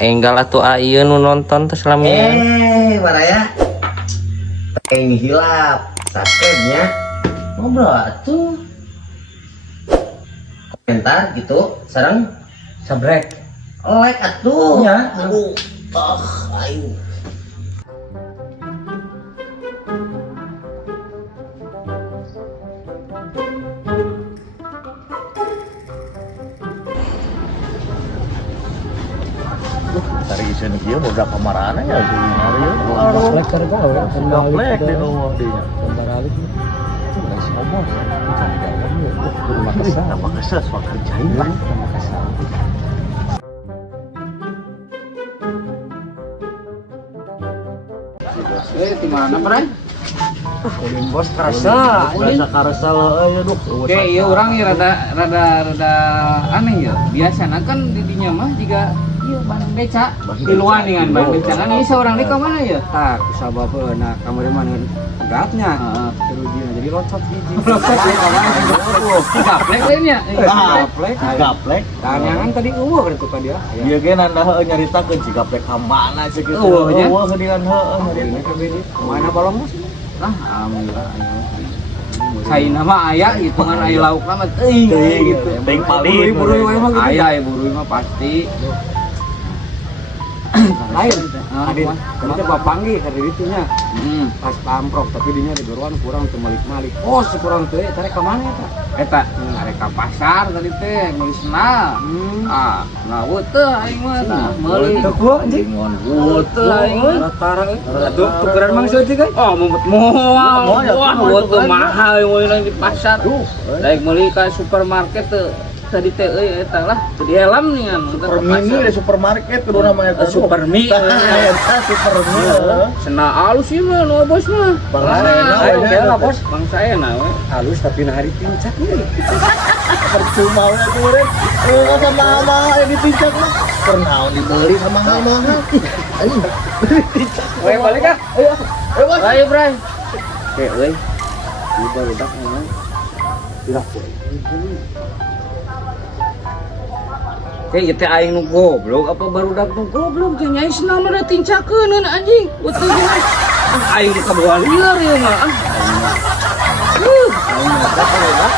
enggal atuh ayeuna nu nonton teh selamian. Maraya. Teng hilap, sakitnya. Ngobrol atuh. Komentar gitu, sareng Sabrek. like atuh. Ya. Aduh. Ayo. Tari iseun kieu boga kamarana ya di Mario. Sabrek tadi gua Gaplek di nu dinya. Balik. Geus ngomong cari dalam ya. Rumah kesal. Apa keses pak kerjain lah. Rumah kesal. Di mana, Bray? Ulin bos kerasa. Rasa karesal aja duk. Oke, iya orang ya rada aneh ya. Biasanya kan di dinya mah jika iya Bandung beca di luar nih kan Bandung beca kan ini seorang di mana ya? Tak kusabab na kamari mana beratnya. Terujina jadi locot hiji. Gaplek lainnya. Gaplek. Gaplek. Tanyangan tadi eueuh gitu ka dia. Ieu ge nanda heuh nyaritakeun si gaplek ka mana sih kitu. Eueuh nya. Eueuh dian heuh. Ini ke bini. Mana balongos? Nah, alhamdulillah. Saina mah aya gitu kan aya lauk mah teuing gitu. Teuing paling. Buru mah gitu. Aya buru mah pasti. Lain. Adin, kita bapanggih hari itunya. Pas pamprok tapi dinya di beruan kurang teu malik-malik. Oh, kurang teu eta rek ka mana eta? Eta arek ka pasar tadi teh nulisna. Ah, ngawut teh aing mah tah meuli. Teu ku anjing. Ngawut teh aing mah. Rata-rata atuh tukeran mang seujeuh guys. Oh, mumet moal. Wah, ngawut teh mahal moal di pasar. Daek meuli ka supermarket teh tadi teh euy eta lah di helm nih kan. Supermini di supermarket kudu namanya teh. Supermi. Eta supermi. Sena alus ieu mah nu bos mah. Bangsa Ayo lah bos. Bangsa enak we. Halus tapi na hari pincak nih. Percuma we atuh urang. Sama mahal yang ditincak mah. Pernah dibeli sama mahal. Ayo. Weh balik ah. Ayo Bray. Oke euy. Ieu barudak emang. Tidak. Kayak kita aing nu goblok apa barudak nu goblok teh nyai senam ada tincakeun anjing. Betul gini. Aing nu kabawa liar ya mah. Aing mah tak ada.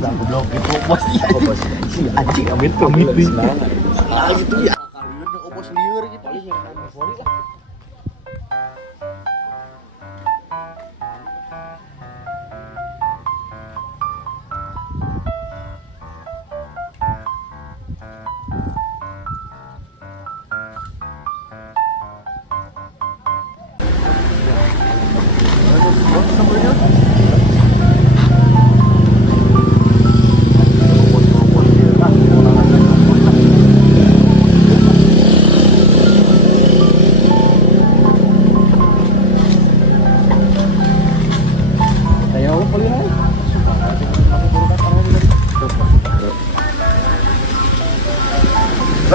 Goblok gitu bos si anjing amit pamit gitu ya. Kalian obos lieur gitu.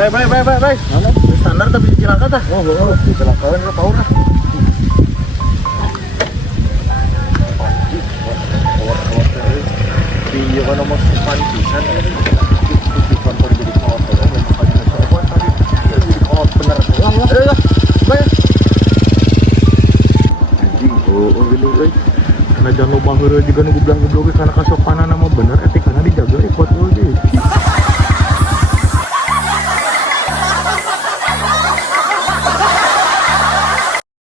Bye. Mana? Standar tapi cilaka tah. Oh, cilakaan lah tahu lah. Iya kan nomor sepan pisan ini. Di kantor jadi kotor. Jadi kotor bener. Ayo, bye. Anjing, gitu euy. Karena jangan lupa heureuh juga nu goblok-goblok karena kasopanan nama bener etikana dijaga ikut.